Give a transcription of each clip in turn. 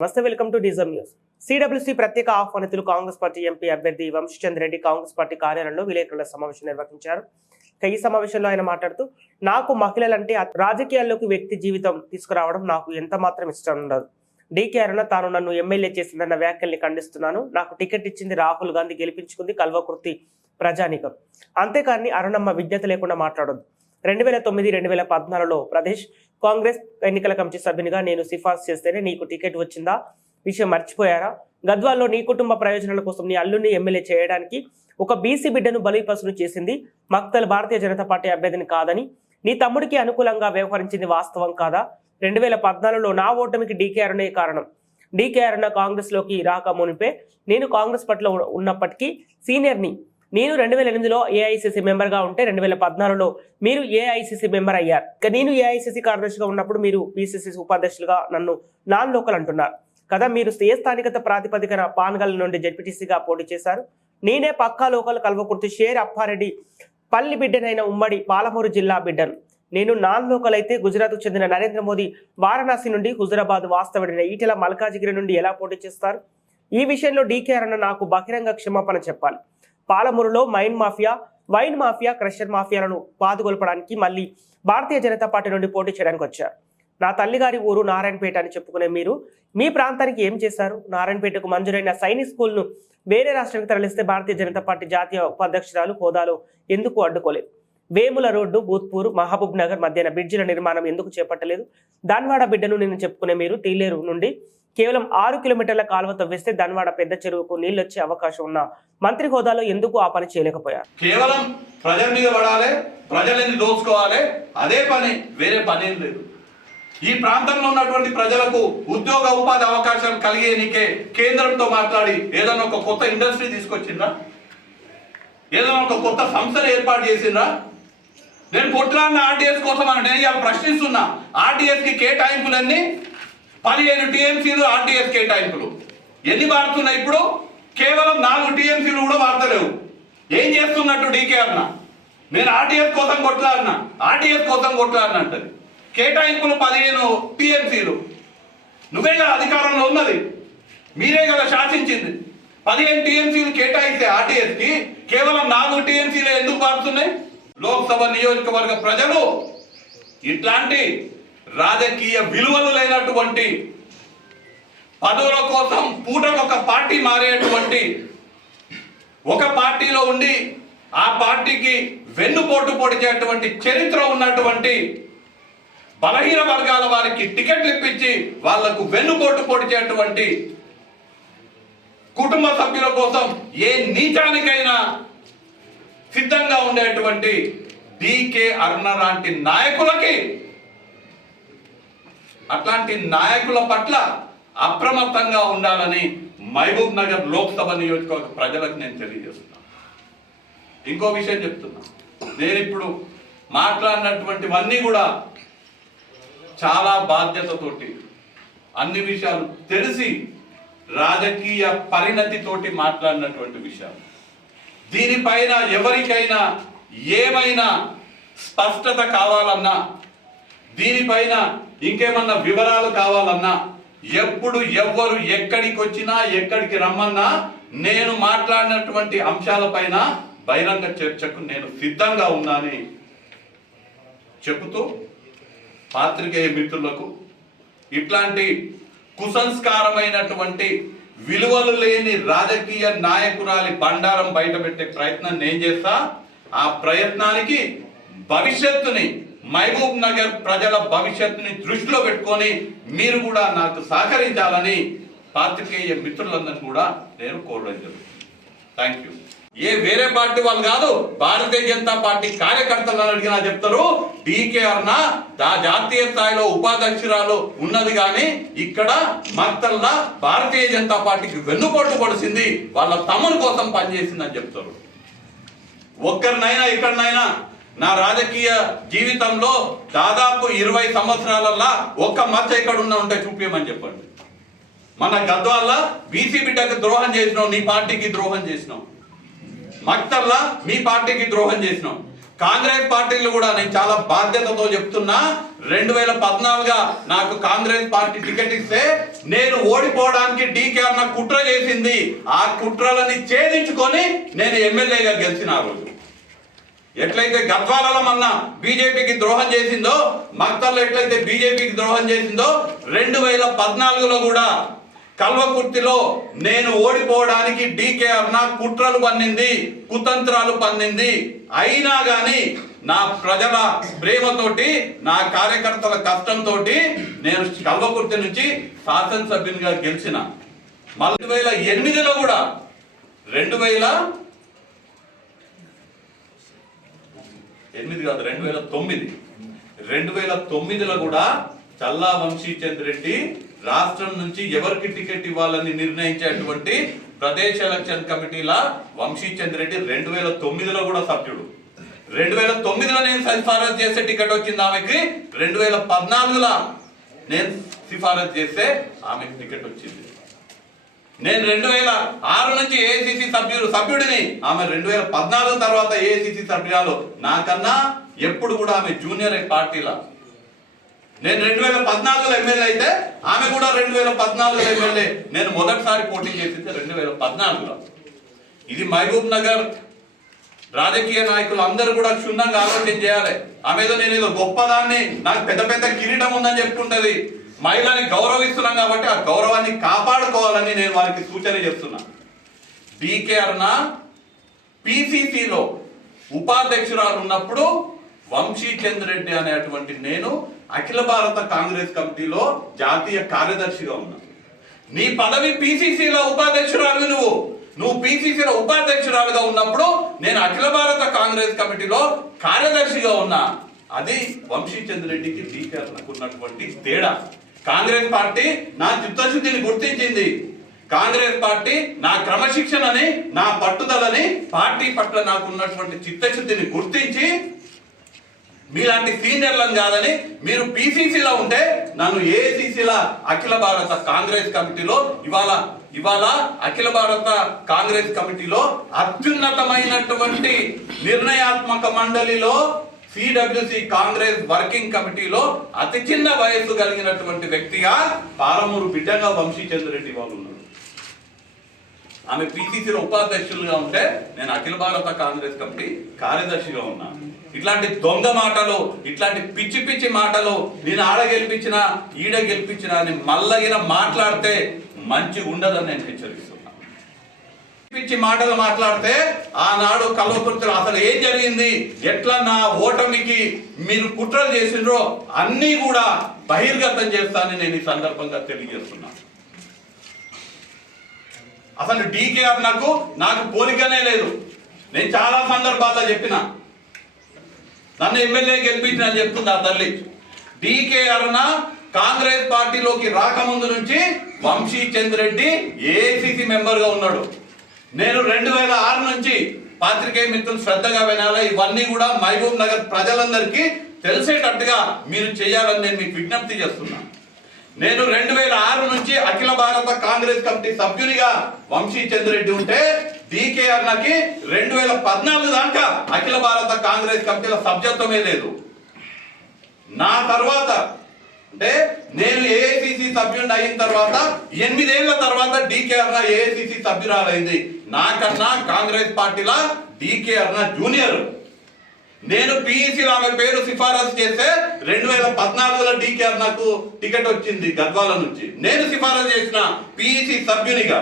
నమస్తే welcome to డిజమ్ news. CWC ప్రత్యేక ఆహ్వానితులు కాంగ్రెస్ పార్టీ ఎంపీ అభ్యర్థి వంశీచంద్ర రెడ్డి కాంగ్రెస్ పార్టీ కార్యాలయంలో విలేకరుల సమావేశం నిర్వహించారు. ఈ సమావేశంలో ఆయన మాట్లాడుతూ నాకు మహిళలంటే రాజకీయాల్లోకి వ్యక్తి జీవితం తీసుకురావడం నాకు ఎంత మాత్రం ఇష్టం ఉండదు. డీకే అరుణ తాను నన్ను ఎమ్మెల్యే చేసిందన్న వ్యాఖ్యల్ని ఖండిస్తున్నాను. నాకు టికెట్ ఇచ్చింది రాహుల్ గాంధీ గెలిపించుకుంది కల్వకుర్తి ప్రజానీకం. అంతేకాని అరుణమ్మ విద్యత లేకుండా మాట్లాడొద్దు. రెండు వేల తొమ్మిది రెండు వేల పద్నాలుగులో ప్రదేశ్ కాంగ్రెస్ ఎన్నికల కమిటీ సభ్యునిగా నేను సిఫార్సు చేస్తేనే నీకు టికెట్ వచ్చిందా? విషయం మర్చిపోయారా? గద్వాల్లో నీ కుటుంబ ప్రయోజనాల కోసం నీ అల్లుని ఎమ్మెల్యే చేయడానికి ఒక బీసీ బిడ్డను బలిపసును చేసింది మక్తల్ భారతీయ జనతా పార్టీ అభ్యర్థిని కాదని. నీ తమ్ముడికి అనుకూలంగా వ్యవహరించింది వాస్తవం కాదా? రెండు వేల పద్నాలుగులో నా ఓటమికి డీకే అరుణే కారణం. డీకే అరుణ కాంగ్రెస్లోకి రాక మునిపే నేను కాంగ్రెస్ పట్ల ఉన్నప్పటికీ సీనియర్ని నేను రెండు వేల ఎనిమిదిలో ఏఐసిసి మెంబర్గా ఉంటే రెండు వేల పద్నాలుగులో మీరు ఏఐసిసి మెంబర్ అయ్యారు. ఇక నేను ఏఐసిసి కార్యదర్శిగా ఉన్నప్పుడు మీరు పిసిసి ఉపాధ్యక్షులుగా నన్ను నాన్ లోకల్ అంటున్నారు. కదా మీరు ఏ స్థానికత ప్రాతిపదికన పాన్గల్ నుండి జడ్పీటీసీగా పోటీ చేశారు? నేనే పక్కా లోకల్ కల్వకుర్తి షేర్ అప్పారెడ్డి పల్లి బిడ్డనైన ఉమ్మడి పాలమూరు జిల్లా బిడ్డను. నేను నాన్ లోకల్ అయితే గుజరాత్కు చెందిన నరేంద్ర మోదీ వారణాసి నుండి హుజరాబాద్ వాస్తవడిన ఈటెల మల్కాజిగిరి నుండి ఎలా పోటీ చేస్తారు? ఈ విషయంలో డీకే అన్న నాకు బహిరంగ క్షమాపణ చెప్పాలి. పాలమూరులో mine mafia wine mafia crusher మాఫియాలను పాదుగొల్పడానికి మళ్ళీ భారతీయ జనతా పార్టీ నుండి పోటీ చేయడానికి వచ్చారు. నా తల్లిగారి ఊరు నారాయణపేట అని చెప్పుకునే మీరు మీ ప్రాంతానికి ఏం చేశారు? నారాయణపేటకు మంజూరైన సైనిక్ స్కూల్ను వేరే రాష్ట్రానికి తరలిస్తే భారతీయ జనతా పార్టీ జాతీయ ఉపాధ్యక్షురాలు హోదాలో ఎందుకు అడ్డుకోలేదు? వేముల రోడ్డు భూత్పూర్ మహబూబ్ నగర్ మధ్యన బ్రిడ్జిల నిర్మాణం ఎందుకు చేపట్టలేదు? దాన్వాడ బిడ్డను నేను చెప్పుకునే మీరు తీలేరు నుండి కేవలం ఆరు కిలోమీటర్ల కాలువ తవ్విస్తే ధన్వాడ పెద్ద చెరువుకు నీళ్ళు వచ్చే అవకాశం ఉన్న మంత్రి హోదాలో ఎందుకు ఆ పని చేయలేకపోయారు? కేవలం ప్రజల మీద పడాలి ప్రజలని దోచుకోవాలి అదే పని వేరే పని లేదు. ఈ ప్రాంతంలో ఉన్నటువంటి ప్రజలకు ఉద్యోగ ఉపాధి అవకాశం కలిగేనికే కేంద్రంతో మాట్లాడి ఏదైనా ఒక కొత్త ఇండస్ట్రీ తీసుకొచ్చిందా? ఏదైనా ఒక కొత్త సంస్థను ఏర్పాటు చేసిందా? నేను కొట్లాడిన ఆర్టీఎస్ కోసం అని నేను ఇవాళ ప్రశ్నిస్తున్నా. ఆర్టీఎస్కి కేటాయింపులన్నీ పదిహేను టీఎంసీలు ఆర్టీఎస్ కేటాయింపులు ఎన్ని మారుతున్నాయి ఇప్పుడు? కేవలం నాలుగు టీఎంసీలు కూడా మారతలేవు. ఏం చేస్తున్నట్టు డీకే అన్న? నేను ఆర్టీఎస్ కోసం కొట్లాడినా ఆర్టీఎస్ కోసం కొట్లాడినా అంటది. కేటాయింపులు పదిహేను టీఎంసీలు. నువ్వే కదా అధికారంలో ఉన్నది. మీరే కదా శాసించింది. పదిహేను టీఎంసీలు కేటాయిస్తే ఆర్టీఎస్కి కేవలం నాలుగు టీఎంసీలు ఎందుకు మారుతున్నాయి? లోక్సభ నియోజకవర్గ ప్రజలు ఇట్లాంటి రాజకీయ విలువలు లేనటువంటి పదవుల కోసం పూటకొక పార్టీ మారేటువంటి ఒక పార్టీలో ఉండి ఆ పార్టీకి వెన్నుపోటు పొడిచేటువంటి చరిత్ర ఉన్నటువంటి బలహీన వర్గాల వారికి టికెట్లు ఇప్పించి వాళ్ళకు వెన్నుపోటు పొడిచేటువంటి కుటుంబ సభ్యుల కోసం ఏ నీచానికైనా సిద్ధంగా ఉండేటువంటి డికే అరుణ లాంటి నాయకులకి అట్లాంటి నాయకుల పట్ల అప్రమత్తంగా ఉండాలని మహబూబ్ నగర్ లోక్సభ నియోజకవర్గ ప్రజలకు నేను తెలియజేస్తున్నాను. ఇంకో విషయం చెప్తున్నా. నేను ఇప్పుడు మాట్లాడినటువంటివన్నీ కూడా చాలా బాధ్యతతోటి అన్ని విషయాలు తెలిసి రాజకీయ పరిణతితోటి మాట్లాడినటువంటి విషయాలు దీనిపైన ఎవరికైనా ఏమైనా స్పష్టత కావాలన్నా దీనిపైన ఇంకేమన్నా వివరాలు కావాలన్నా ఎప్పుడు ఎవ్వరు ఎక్కడికి వచ్చినా ఎక్కడికి రమ్మన్నా నేను మాట్లాడినటువంటి అంశాలపైన బహిరంగ చర్చకు నేను సిద్ధంగా ఉన్నాని చెబుతూ పాత్రికేయ మిత్రులకు ఇట్లాంటి కుసంస్కారమైనటువంటి విలువలు లేని రాజకీయ నాయకురాలి బండారం బయటపెట్టే ప్రయత్నం నేను చేస్తా. ఆ ప్రయత్నానికి భవిష్యత్తుని మహబూబ్ నగర్ ప్రజల భవిష్యత్తుని దృష్టిలో పెట్టుకొని మీరు కూడా నాకు సహకరించాలని పాత్రికేయ మిత్రులందరినీ కూడా నేను కోరడం జరుగుతుంది. థ్యాంక్ యూ ఏ వేరే పార్టీ వాళ్ళు కాదు భారతీయ జనతా పార్టీ కార్యకర్తలను అడిగినా చెప్తారు డీకే అన్న దా జాతీయ స్థాయిలో ఉపాధ్యక్షురాలు ఉన్నది కానీ ఇక్కడ మత్తల్లా భారతీయ జనతా పార్టీకి వెన్నుపోటు పడిసింది వాళ్ళ తమ్ముని కోసం పనిచేసిందని చెప్తారు. ఒక్కరినైనా ఇక్కడినైనా నా రాజకీయ జీవితంలో దాదాపు ఇరవై సంవత్సరాలల్లా ఒక్క మచ్చ ఎక్కడ ఉన్నా ఉంటే చూపించమని చెప్పండి. మన గద్వాల బీసీ బిడ్డకు ద్రోహం చేసినాం నీ పార్టీకి ద్రోహం చేసినాం. మక్తల్లా మీ పార్టీకి ద్రోహం చేసినాం. కాంగ్రెస్ పార్టీలు కూడా నేను చాలా బాధ్యతతో చెప్తున్నా రెండు వేల పద్నాలుగుగా నాకు కాంగ్రెస్ పార్టీ టికెట్ ఇస్తే నేను ఓడిపోవడానికి డీకేఆర్ నాకు కుట్ర చేసింది. ఆ కుట్రలని ఛేదించుకొని నేను ఎమ్మెల్యేగా గెలిచిన ఆ రోజు. ఎట్లయితే గద్వాలలో మొన్న బీజేపీకి ద్రోహం చేసిందో మక్తల్లో ఎట్లయితే బీజేపీకి ద్రోహం చేసిందో రెండు వేల పద్నాలుగులో కూడా కల్వకుర్తిలో నేను ఓడిపోవడానికి డీకే నా కుట్రలు పన్నింది కుతంత్రాలు పన్నింది. అయినా గాని నా ప్రజల ప్రేమతోటి నా కార్యకర్తల కష్టంతో నేను కల్వకుర్తి నుంచి శాసనసభ్యునిగా గెలిచిన. మళ్ళీ వేల ఎనిమిదిలో కూడా రెండు వేల ఎనిమిది కాదు రెండు వేల తొమ్మిది. రెండు వేల తొమ్మిదిలో కూడా చల్లా వంశీచంద్ రెడ్డి రాష్ట్రం నుంచి ఎవరికి టికెట్ ఇవ్వాలని నిర్ణయించేటువంటి ప్రదేశ్ ఎలక్షన్ కమిటీల వంశీచంద్ర రెడ్డి రెండు వేల తొమ్మిదిలో కూడా సభ్యుడు. రెండు వేల తొమ్మిదిలో నేను సిఫారసు చేస్తే టికెట్ వచ్చింది ఆమెకి. రెండు వేల పద్నాలుగులో నేను సిఫారసు చేస్తే ఆమెకి టికెట్ వచ్చింది. నేను రెండు వేల ఆరు నుంచి ఏఐసిసి సభ్యుడు సభ్యుడిని. ఆమె రెండు వేల పద్నాలుగు తర్వాత ఏఐసిసి సభ్యురాలు. నాకన్నా ఎప్పుడు కూడా ఆమె జూనియర్ పార్టీలా. నేను రెండు వేల పద్నాలుగులో ఎమ్మెల్యే అయితే ఆమె కూడా రెండు వేల పద్నాలుగులో ఎమ్మెల్యే నేను మొదటిసారి పోటీ చేసింది రెండు వేల పద్నాలుగులో. ఇది మహబూబ్ నగర్ రాజకీయ నాయకులు అందరూ కూడా క్షుణ్ణంగా ఆలోచన చేయాలి. ఆమె ఏదో నేను ఏదో గొప్పదాన్ని నాకు పెద్ద పెద్ద కిరీటం ఉందని చెప్పుకుంటది మహిళని గౌరవిస్తున్నాం కాబట్టి ఆ గౌరవాన్ని కాపాడుకోవాలని నేను వారికి సూచన చేస్తున్నా. డీకే అరుణ పీసీసీలో ఉపాధ్యక్షురాలు ఉన్నప్పుడు వంశీ చంద్రెడ్డి అనేటువంటి నేను అఖిల భారత కాంగ్రెస్ కమిటీలో జాతీయ కార్యదర్శిగా ఉన్నా. నీ పదవి పీసీసీలో ఉపాధ్యక్షురాలు నువ్వు. నువ్వు పీసీసీలో ఉపాధ్యక్షురాలుగా ఉన్నప్పుడు నేను అఖిల భారత కాంగ్రెస్ కమిటీలో కార్యదర్శిగా ఉన్నా. అది వంశీ చంద్రెడ్డికి డీకేర్లకు ఉన్నటువంటి తేడా. కాంగ్రెస్ పార్టీ నా చిత్తశుద్ధిని గుర్తించింది. కాంగ్రెస్ పార్టీ నా క్రమశిక్షణని నా పట్టుదలని పార్టీ పట్ల నాకు ఉన్నటువంటి చిత్తశుద్ధిని గుర్తించి మీలాంటి సీనియర్లను కాదని మీరు పీసీసీలో ఉంటే నన్ను ఏఐసిసిల అఖిల భారత కాంగ్రెస్ కమిటీలో ఇవాళ ఇవాళ అఖిల భారత కాంగ్రెస్ కమిటీలో అత్యున్నతమైనటువంటి నిర్ణయాత్మక మండలిలో సిడబ్ల్యూసి కాంగ్రెస్ వర్కింగ్ కమిటీలో అతి చిన్న వయస్సు కలిగినటువంటి వ్యక్తిగా పాలమూరు బిడ్డగా వంశీచంద్రెడ్డి వాళ్ళు ఉన్నారు. ఆమె పిసిసిలో ఉపాధ్యక్షులుగా ఉంటే నేను అఖిల భారత కాంగ్రెస్ కమిటీ కార్యదర్శిగా ఉన్నాను. ఇట్లాంటి దొంగ మాటలు ఇట్లాంటి పిచ్చి పిచ్చి మాటలు నేను ఆడ గెలిపించిన ఈడ గెలిపించిన అని మల్లగిన మాట్లాడితే మంచి ఉండదని నేను హెచ్చరిస్తాను పిచ్చి మాటలు మాట్లాడితే ఆనాడు కల్వకుర్తులు అసలు ఏం జరిగింది? ఎట్లా నా ఓటమికి మీరు కుట్రలు చేసిండ్రో అన్నీ కూడా బహిర్గతం చేస్తానని నేను ఈ సందర్భంగా తెలియజేస్తున్నాను అసలు డీకేఆర్ నాకు నాకు పోలికనే లేదు. నేను చాలా సందర్భాల్లో చెప్పిన. నన్ను ఎమ్మెల్యే గెలిపించిన అని చెప్తుంది ఆ తల్లి. డీకే అరుణ కాంగ్రెస్ పార్టీలోకి రాకముందు నుంచి వంశీ చంద్రెడ్డి ఏసీసీ మెంబర్గా ఉన్నాడు. నేను రెండు వేల ఆరు నుంచి పాత్రికేయ మిత్రులు శ్రద్ధగా వినాలా. ఇవన్నీ కూడా మహబూబ్ నగర్ ప్రజలందరికీ తెలిసేటట్టుగా మీరు చేయాలని నేను మీకు విజ్ఞప్తి చేస్తున్నాను నేను రెండు వేల ఆరు నుంచి అఖిల భారత కాంగ్రెస్ కమిటీ సభ్యునిగా వంశీ చంద్రెడ్డి ఉంటే డీకే అన్నకి రెండు వేల పద్నాలుగు దాకా అఖిల భారత కాంగ్రెస్ కమిటీల సభ్యత్వమే లేదు. నా తర్వాత అంటే నేను ఏఐసిసి సభ్యుడిని అయిన తర్వాత ఎనిమిదేళ్ళ తర్వాత డీకే అన్న ఏఐసిసి సభ్యురాలైంది. నాకన్నా కాంగ్రెస్ పార్టీలా డీకే అన్న జూనియర్. నేను పిఈసీలో ఆమె పేరు సిఫారసు చేస్తే రెండు వేల పద్నాలుగులో డీకేఆర్ నాకు టికెట్ వచ్చింది గద్వాల నుంచి. నేను సిఫారసు చేసిన పిఈసీ సభ్యునిగా.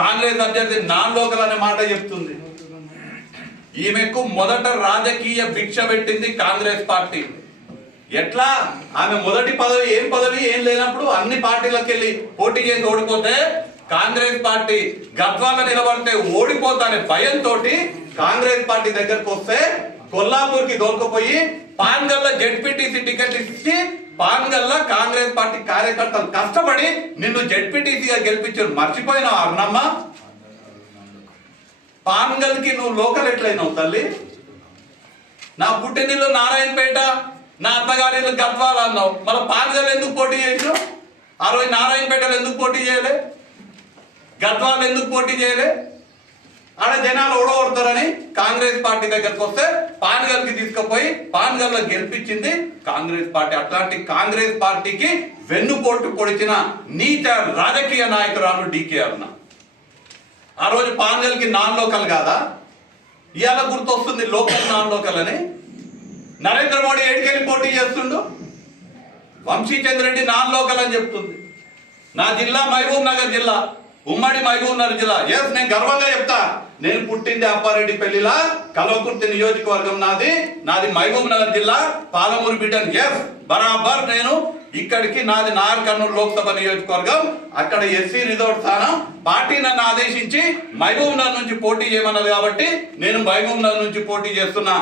కాంగ్రెస్ అభ్యర్థి నాన్ లోకల్ అనే మాట చెప్తుంది. ఈమెకు మొదట రాజకీయ భిక్ష పెట్టింది కాంగ్రెస్ పార్టీ. ఎట్లా? ఆమె మొదటి పదవి ఏం పదవి ఏం లేనప్పుడు అన్ని పార్టీలకు వెళ్ళి పోటీ చేసి ఓడిపోతే కాంగ్రెస్ పార్టీ గద్వాల నిలబడితే ఓడిపోతానే భయంతో కాంగ్రెస్ పార్టీ దగ్గరకు వస్తే కొల్లాపూర్కి దొరకపోయి పాన్గల్ల జెడ్పీటీసీ టికెట్ ఇచ్చి పాన్గల్ల కాంగ్రెస్ పార్టీ కార్యకర్తలు కష్టపడి నిన్ను జెడ్పీటీసీగా గెలిపించారు. మర్చిపోయినావు అరుణమ్మ? పాన్గల్కి నువ్వు లోకల్ ఎట్లయినావు తల్లి? నా పుట్టినిల్లు నారాయణపేట నా అత్తగారిల్లు గద్వాల అన్నావు. మళ్ళీ పాన్గల్ ఎందుకు పోటీ చేసినావు? ఆ రోజు నారాయణపేటలో ఎందుకు పోటీ చేయలే? గద్వాలు ఎందుకు పోటీ చేయలే? ఆడ జనాలు ఓడగొడతారని కాంగ్రెస్ పార్టీ దగ్గరకు వస్తే పాన్గల్కి తీసుకుపోయి పాన్గల్లో గెలిపించింది కాంగ్రెస్ పార్టీ. అట్లాంటి కాంగ్రెస్ పార్టీకి వెన్నుపోటు పొడిచిన నీచ రాజకీయ నాయకురాలు డీకే అన్నా ఆ రోజు పాన్గల్ నాన్ లోకల్ కాదా? ఇవాళ గుర్తొస్తుంది లోకల్ నాన్ లోకల్ అని. నరేంద్ర మోడీ ఏడికెళ్ళి పోటీ చేస్తుండు? వంశీచంద్రెడ్డి నాన్ లోకల్ అని చెప్తుంది. నా జిల్లా మహబూబ్ నగర్ జిల్లా. ఉమ్మడి మహబూబ్ జిల్లా. ఎస్ నేను గర్వంగా చెప్తా. నేను పుట్టింది అప్పారెడ్డి పెళ్ళిలా కల్వకుర్తి నియోజకవర్గం నాది. నాది మహబూబ్నగర్ జిల్లా పాలమూరు బిడ్డన్. ఎస్ బరాబర్ నేను ఇక్కడికి నాది నాగర్ కర్నూలు లోక్సభ నియోజకవర్గం. అక్కడ ఎస్సీ రిజర్వ్ స్థానం. పార్టీ నన్ను ఆదేశించి మహబూబ్ నగర్ నుంచి పోటీ చేయమన్నది కాబట్టి నేను మహబూబ్ నగర్ నుంచి పోటీ చేస్తున్నా.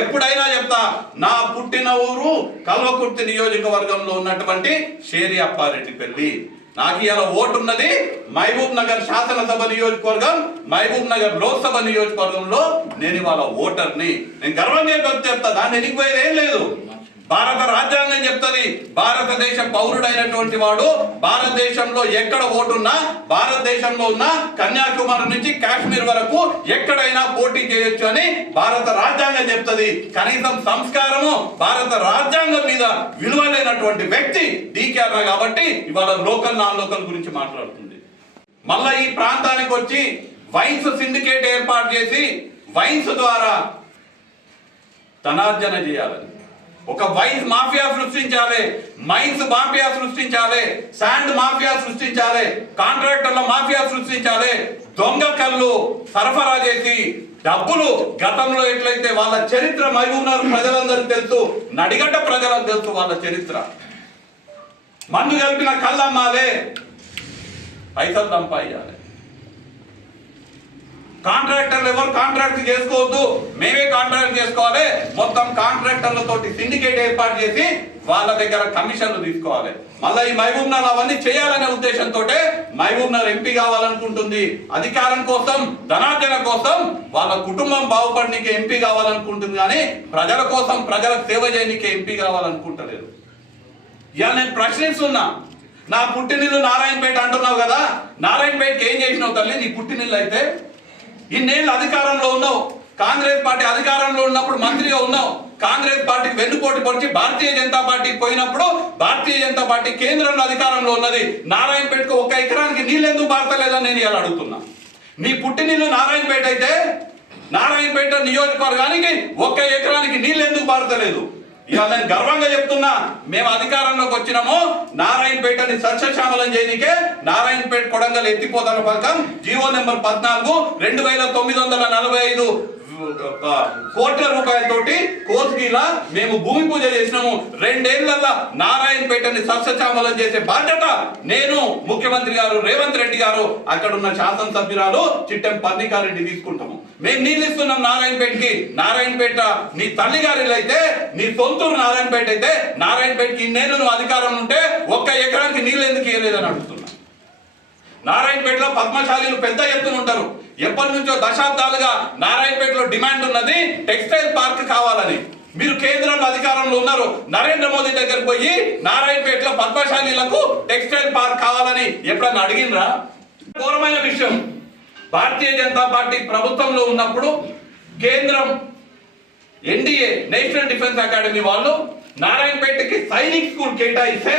ఎప్పుడైనా చెప్తా నా పుట్టిన ఊరు కల్వకుర్తి నియోజకవర్గంలో ఉన్నటువంటి షేరి అప్పారెడ్డి పెళ్ళి. నాకు ఇలా ఓటు ఉన్నది మహబూబ్ నగర్ శాసనసభ నియోజకవర్గం మహబూబ్ నగర్ లోక్సభ నియోజకవర్గంలో నేను ఇవాళ ఓటర్ని. నేను గర్వంగా చెప్తా దాన్ని ఎనిగిపోయేది ఏం లేదు. భారత రాజ్యాంగం చెప్తుంది భారతదేశ పౌరుడైనటువంటి వాడు భారతదేశంలో ఎక్కడ ఓటున్నా భారతదేశంలో ఉన్న కన్యాకుమారి నుంచి కాశ్మీర్ వరకు ఎక్కడైనా పోటీ చేయొచ్చు అని భారత రాజ్యాంగం చెప్తుంది. కనీసం సంస్కారము భారత రాజ్యాంగం మీద విలువ అయినటువంటి వ్యక్తి డీకేఆర్ కాబట్టి ఇవాళ లోకల్ నాన్ లోకల్ గురించి మాట్లాడుతుంది. మళ్ళా ఈ ప్రాంతానికి వచ్చి వైన్స్ సిండికేట్ ఏర్పాటు చేసి వైన్స్ ద్వారా ధనార్జన చేయాలని. ఒక వైన్స్ మాఫియా సృష్టించాలి మైన్స్ మాఫియా సృష్టించాలి శాండ్ మాఫియా సృష్టించాలి కాంట్రాక్టర్ల మాఫియా సృష్టించాలి దొంగ కళ్ళు సరఫరా చేసి డబ్బులు గతంలో ఎట్లయితే వాళ్ళ చరిత్ర మహబూబ్నగర్ ప్రజలందరికీ తెలుసు నడిగడ్డ ప్రజలకు తెలుసు వాళ్ళ చరిత్ర. మందు కలిపిన కళ్ళమ్మాలే పైసలు సంపాదించాలి. కాంట్రాక్టర్లు ఎవరు కాంట్రాక్ట్ చేసుకోవద్దు మేమే కాంట్రాక్ట్ చేసుకోవాలి మొత్తం కాంట్రాక్టర్లతోటి సిండికేట్ ఏర్పాటు చేసి వాళ్ళ దగ్గర కమిషన్లు తీసుకోవాలి. మళ్ళీ ఈ మహబూబ్ నగర్ అవన్నీ చేయాలనే ఉద్దేశంతో మహబూబ్ నగర్ ఎంపీ కావాలనుకుంటుంది. అధికారం కోసం ధనార్జన కోసం వాళ్ళ కుటుంబం బాగుపడనీకి ఎంపీ కావాలనుకుంటుంది కానీ ప్రజల కోసం ప్రజలకు సేవ చేయనీకి ఎంపీ కావాలనుకుంటలేదు. ఇలా నేను ప్రశ్నిస్తున్నా నా పుట్టినిల్లు నారాయణపేట అంటున్నావు కదా నారాయణపేటకి ఏం చేసినావు తల్లి నీ పుట్టినిల్లు అయితే? ఇన్నేళ్ళు అధికారంలో ఉన్నావు కాంగ్రెస్ పార్టీ అధికారంలో ఉన్నప్పుడు మంత్రిగా ఉన్నావు. కాంగ్రెస్ పార్టీకి వెన్నుపోటు పొడిచి భారతీయ జనతా పార్టీకి పోయినప్పుడు భారతీయ జనతా పార్టీ కేంద్రంలో అధికారంలో ఉన్నది. నారాయణపేటకు ఒక ఎకరానికి నీళ్ళు ఎందుకు పారతలేదని నేను ఇలా అడుగుతున్నా. నీ పుట్టినిల్లు నారాయణపేట అయితే నారాయణపేట నియోజకవర్గానికి ఒక్క ఎకరానికి నీళ్ళు ఎందుకు పారతలేదు ఇలా నేను గర్వంగా చెప్తున్నా మేము అధికారంలోకి వచ్చినాము నారాయణపేటని సస్యశ్యామలం చేయనికే నారాయణపేట కొడంగల్ ఎత్తిపోతల పథకం జీవో నెంబర్ పద్నాలుగు రెండు వేల తొమ్మిది వందల నలభై ఐదు కోట్ల రూపాయలతోటి కోసుకిలా మేము భూమి పూజ చేసినాము. రెండేళ్ళలో నారాయణపేటని సస్యశ్యామలం చేసే బాధ్యత నేను ముఖ్యమంత్రి గారు రేవంత్ రెడ్డి గారు అక్కడ ఉన్న శాసనసభ్యురాలు చిట్టెం పర్ణికారెడ్డి తీసుకుంటాము. మేము నీళ్ళు ఇస్తున్నాం నారాయణపేటకి. నారాయణపేట నీ తల్లి గారిలో అయితే నీ సొంతూరు నారాయణపేట అయితే నారాయణపేటకి ఇన్నేళ్ళు నువ్వు అధికారం ఉంటే ఒక్క ఎకరానికి నీళ్ళు ఎందుకు ఇవ్వలేదని అడుగుతున్నా. నారాయణపేటలో పద్మశాలీలు పెద్ద ఎత్తున ఉంటారు. ఎప్పటి నుంచో దశాబ్దాలుగా నారాయణపేటలో డిమాండ్ ఉన్నది టెక్స్టైల్ పార్క్ కావాలని. మీరు కేంద్రంలో అధికారంలో ఉన్నారు నరేంద్ర మోదీ దగ్గరకు పోయి నారాయణపేటలో పద్మశాలీలకు టెక్స్టైల్ పార్క్ కావాలని ఎప్పుడన్నా అడిగినరా ఘోరమైన విషయం. భారతీయ జనతా పార్టీ ప్రభుత్వంలో ఉన్నప్పుడు కేంద్రం ఎన్డీఏ నేషనల్ డిఫెన్స్ అకాడమీ వాళ్ళు నారాయణపేటకి సైనిక్ స్కూల్ కేటాయిస్తే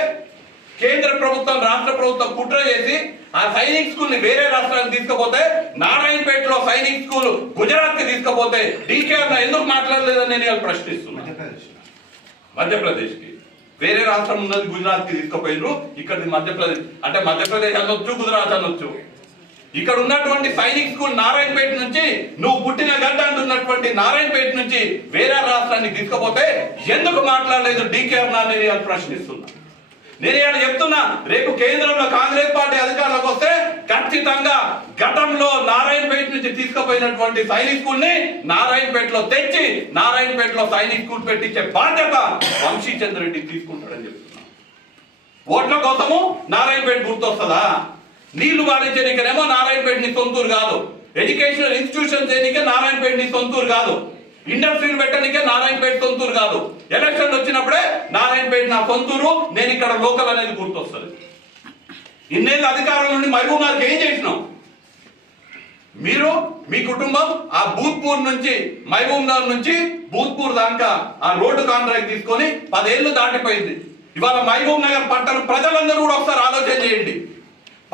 కేంద్ర ప్రభుత్వం రాష్ట్ర ప్రభుత్వం కుట్ర చేసి ఆ సైనిక్ స్కూల్ని వేరే రాష్ట్రానికి తీసుకుపోతే నారాయణపేటలో సైనిక్ స్కూల్ గుజరాత్కి తీసుకుపోతే డీకే అన్న ఎందుకు మాట్లాడలేదని నేను ఇవాళ ప్రశ్నిస్తున్నా. మధ్యప్రదేశ్కి వేరే రాష్ట్రం ఉన్నది గుజరాత్కి తీసుకుపోయినరు ఇక్కడ మధ్యప్రదేశ్ అంటే మధ్యప్రదేశ్ అనొచ్చు గుజరాత్ అనొచ్చు. ఇక్కడ ఉన్నటువంటి సైనిక్ స్కూల్ నారాయణపేట నుంచి నువ్వు పుట్టిన గడ్డ అంటున్నటువంటి నారాయణపేట నుంచి వేరే రాష్ట్రానికి తీసుకుపోతే ఎందుకు మాట్లాడలేదు డీకే అన్నా నేను ఇవాళ ప్రశ్నిస్తున్నా. నేను ఇక్కడ చెప్తున్నా రేపు కేంద్రంలో కాంగ్రెస్ పార్టీ అధికారంలోకి వస్తే ఖచ్చితంగా గతంలో నారాయణపేట నుంచి తీసుకుపోయినటువంటి సైనిక్ స్కూల్ని నారాయణపేటలో తెచ్చి నారాయణపేటలో సైనిక్ స్కూల్ పెట్టించే బాధ్యత వంశీచంద్ర రెడ్డి తీసుకుంటాడని చెప్తున్నా. ఓట్ల కోసము నారాయణపేట గుర్తొస్తుందా? నీళ్ళు పారించడానికేమో నారాయణపేట నీ సొంతూరు కాదు. ఎడ్యుకేషనల్ ఇన్స్టిట్యూషన్స్ ఎన్నిక నారాయణపేట నీ సొంతూరు కాదు. ఇండస్ట్రీలు పెట్టడానికే నారాయణపేట సొంతూరు కాదు. ఎలక్షన్ వచ్చినప్పుడే నారాయణపేట నా సొంతూరు నేను ఇక్కడ లోకల్ అనేది గుర్తొస్తుంది. ఇన్నేళ్ళ అధికారం నుండి మహబూబ్ నగర్కి ఏం చేసినాం మీరు మీ కుటుంబం ఆ భూత్పూర్ నుంచి మహబూబ్ నగర్ నుంచి భూత్పూర్ దాకా ఆ రోడ్డు కాంట్రాక్ట్ తీసుకొని పదేళ్ళు దాటిపోయింది. ఇవాళ మహబూబ్ నగర్ పట్టణ ప్రజలందరూ కూడా ఒకసారి ఆలోచన చేయండి.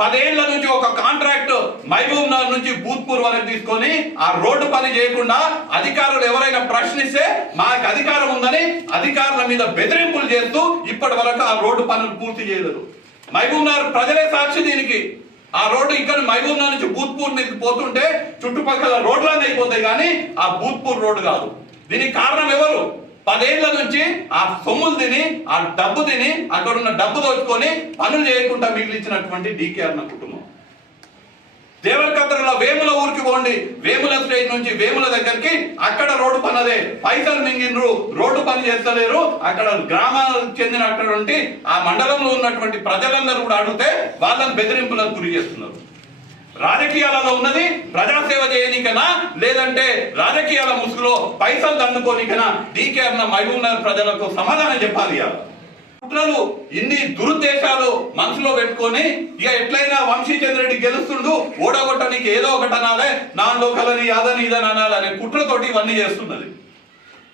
పదేళ్ళ నుంచి ఒక కాంట్రాక్ట్ మహబూబ్ నగర్ నుంచి భూత్పూర్ వరకు తీసుకొని ఆ రోడ్డు పని చేయకుండా అధికారులు ఎవరైనా ప్రశ్నిస్తే మాకు అధికారం ఉందని అధికారుల మీద బెదిరింపులు చేస్తూ ఇప్పటి వరకు ఆ రోడ్డు పనులు పూర్తి చేయలేదు. మహబూబ్ నగర్ ప్రజలే సాక్షి దీనికి. ఆ రోడ్డు ఇక్కడ మహబూబ్ నగర్ నుంచి భూత్పూర్ మీదకి పోతుంటే చుట్టుపక్కల రోడ్లన్నీ అయిపోతాయి కానీ ఆ భూత్పూర్ రోడ్డు కాదు. దీనికి కారణం ఎవరు? పదేళ్ళ నుంచి ఆ సొమ్ములు తిని ఆ డబ్బు తిని అక్కడ ఉన్న డబ్బు దోచుకొని పనులు చేయకుండా మిగిలించినటువంటి డీకే అన్న కుటుంబం. దేవరకత్రలో వేముల ఊరికి పోండి. వేముల స్టేజ్ నుంచి వేముల దగ్గరికి అక్కడ రోడ్డు పనదే. పైసలు మింగినరు రోడ్డు పని చేస్తలేరు. అక్కడ గ్రామాలకు చెందిన అటువంటి ఆ మండలంలో ఉన్నటువంటి ప్రజలందరూ కూడా అడిగితే వాళ్ళని బెదిరింపులకు గురి చేస్తున్నారు. రాజకీయాలలో ఉన్నది ప్రజాసేవ చేయనికనా లేదంటే రాజకీయాల ముసుగులో పైసలు దండుకోనికనా డీకే అన్న మహబూబ్ నగర్ ప్రజలకు సమాధానం చెప్పాలి కుట్రలు ఇన్ని దురుద్దేశాలు మనసులో పెట్టుకొని ఇక ఎట్లయినా వంశీచంద్రెడ్డి గెలుస్తుండు ఓడగొట్టనికి ఏదో ఒకటి అనాలే నా లోకలని అదని ఇదని అనాలి అనే కుట్రతోటి ఇవన్నీ చేస్తున్నది.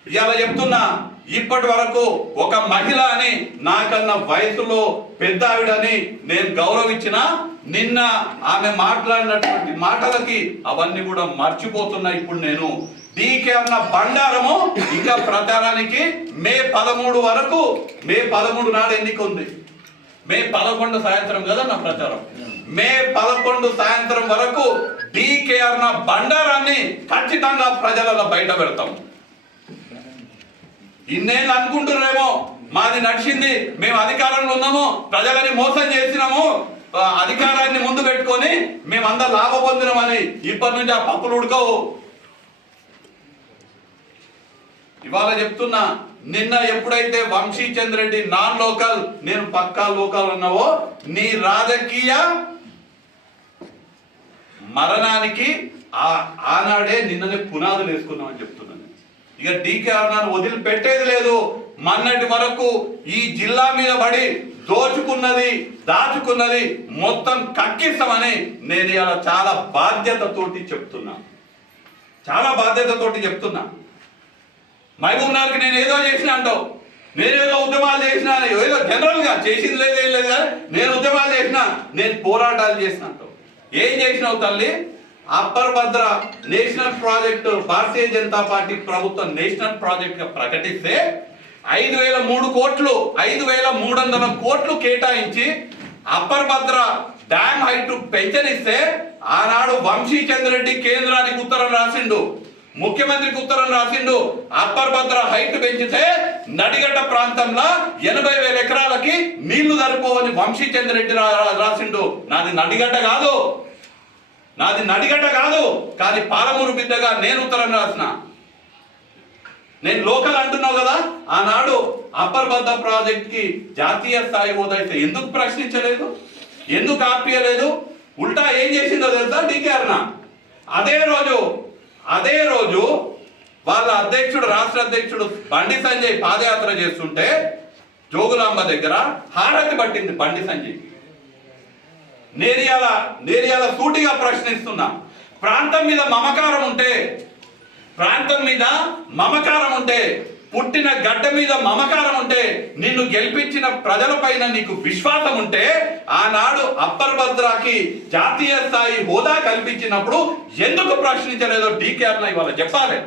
ఇవాళ చెప్తున్నా ఇప్పటి వరకు ఒక మహిళ అని నాకన్నా వయసులో పెద్ద ఆవిడని నేను గౌరవించిన నిన్న ఆమె మాట్లాడినటువంటి మాటలకి అవన్నీ కూడా మర్చిపోతున్నా ఇప్పుడు నేను. డీకే అన్న బండారము ఇంకా ప్రచారానికి మే పదమూడు వరకు మే పదమూడు నాడు ఎన్నిక ఉంది? మే పదకొండు సాయంత్రం కదా నా ప్రచారం. మే పదకొండు సాయంత్రం వరకు డీకే నా బండారాన్ని ఖచ్చితంగా ప్రజలలో బయట పెడతాం. ఇన్నేళ్ళు అనుకుంటున్నారేమో? మాది నడిచింది మేము అధికారంలో ఉన్నాము ప్రజలని మోసం చేసినాము. అధికారాన్ని ముందు పెట్టుకొని మేమందరం లాభ పొందినామని ఇప్పటి నుంచి ఆ పప్పులు ఉడకవు. ఇవాళ చెప్తున్నా నిన్న ఎప్పుడైతే వంశీ రెడ్డి నాన్ లోకల్ నేను పక్కా లోకల్ ఉన్నావో నీ రాజకీయ మరణానికి ఆ ఆనాడే నిన్ననే పునాదులు వేసుకున్నామని చెప్తున్నాను ఇక డీకే అరుణాన్ని వదిలిపెట్టేది లేదు. మన్నటి వరకు ఈ జిల్లా మీద పడి దోచుకున్నది దాచుకున్నది మొత్తం కక్కిస్తామని నేను ఇలా చాలా బాధ్యతతోటి చెప్తున్నా. చాలా బాధ్యతతోటి చెప్తున్నా. మహబూబ్ నగర్కి నేను ఏదో చేసిన అంటావు నేను ఏదో ఉద్యమాలు చేసిన ఏదో జనరల్గా చేసింది లేదు ఏం లేదు కానీ నేను ఉద్యమాలు చేసిన నేను పోరాటాలు చేసిన అంటావు ఏం చేసినావు తల్లి? Upper Bhadra national project Bharatiya Janata party ప్రభుత్వం నేషనల్ ప్రాజెక్ట్గా ప్రకటిస్తే ఐదు వేల మూడు కోట్లు ఐదు వేల మూడు వందల కోట్లు కేటాయించి అప్పర్ భద్ర డ్యామ్ హైట్ పెంచనిస్తే ఆనాడు వంశీచంద్ర రెడ్డి కేంద్రానికి ఉత్తరం రాసిండు. ముఖ్యమంత్రికి ఉత్తరం రాసిండు. అప్పర్ భద్ర హైట్ పెంచితే నడిగడ్డ ప్రాంతంలో ఎనభై వేల ఎకరాలకి నీళ్ళు సరిపోవని వంశీచంద్ర రెడ్డి రాసిండు. నాది నడిగడ్డ కాదు. నాది నడిగడ్డ కాదు కానీ పాలమూరు బిడ్డగా నేను ఉత్తరం రాసిన. నేను లోకల్ అంటున్నావు కదా ఆనాడు అప్పర్ బద్ద ప్రాజెక్ట్కి జాతీయ స్థాయి హోదా అయితే ఎందుకు ప్రశ్నించలేదు? ఎందుకు ఆపియలేదు? ఉల్టా ఏం చేసిందో తెలుసా డీకే అదే రోజు అదే రోజు వాళ్ళ అధ్యక్షుడు రాష్ట్ర అధ్యక్షుడు బండి సంజయ్ పాదయాత్ర చేస్తుంటే జోగులాంబ దగ్గర హారతి పట్టింది బండి సంజయ్ నేరియాల నేరియాల సూటిగా ప్రశ్నిస్తున్నా. ప్రాంతం మీద మమకారం ఉంటే ప్రాంతం మీద మమకారం ఉంటే పుట్టిన గడ్డ మీద మమకారం ఉంటే నిన్ను గెలిపించిన ప్రజలపైన నీకు విశ్వాసం ఉంటే ఆనాడు అప్పర్ భద్రాకి జాతీయ స్థాయి హోదా కల్పించినప్పుడు ఎందుకు ప్రశ్నించలేదో డీకే అన్న ఇవాళ చెప్పాలి.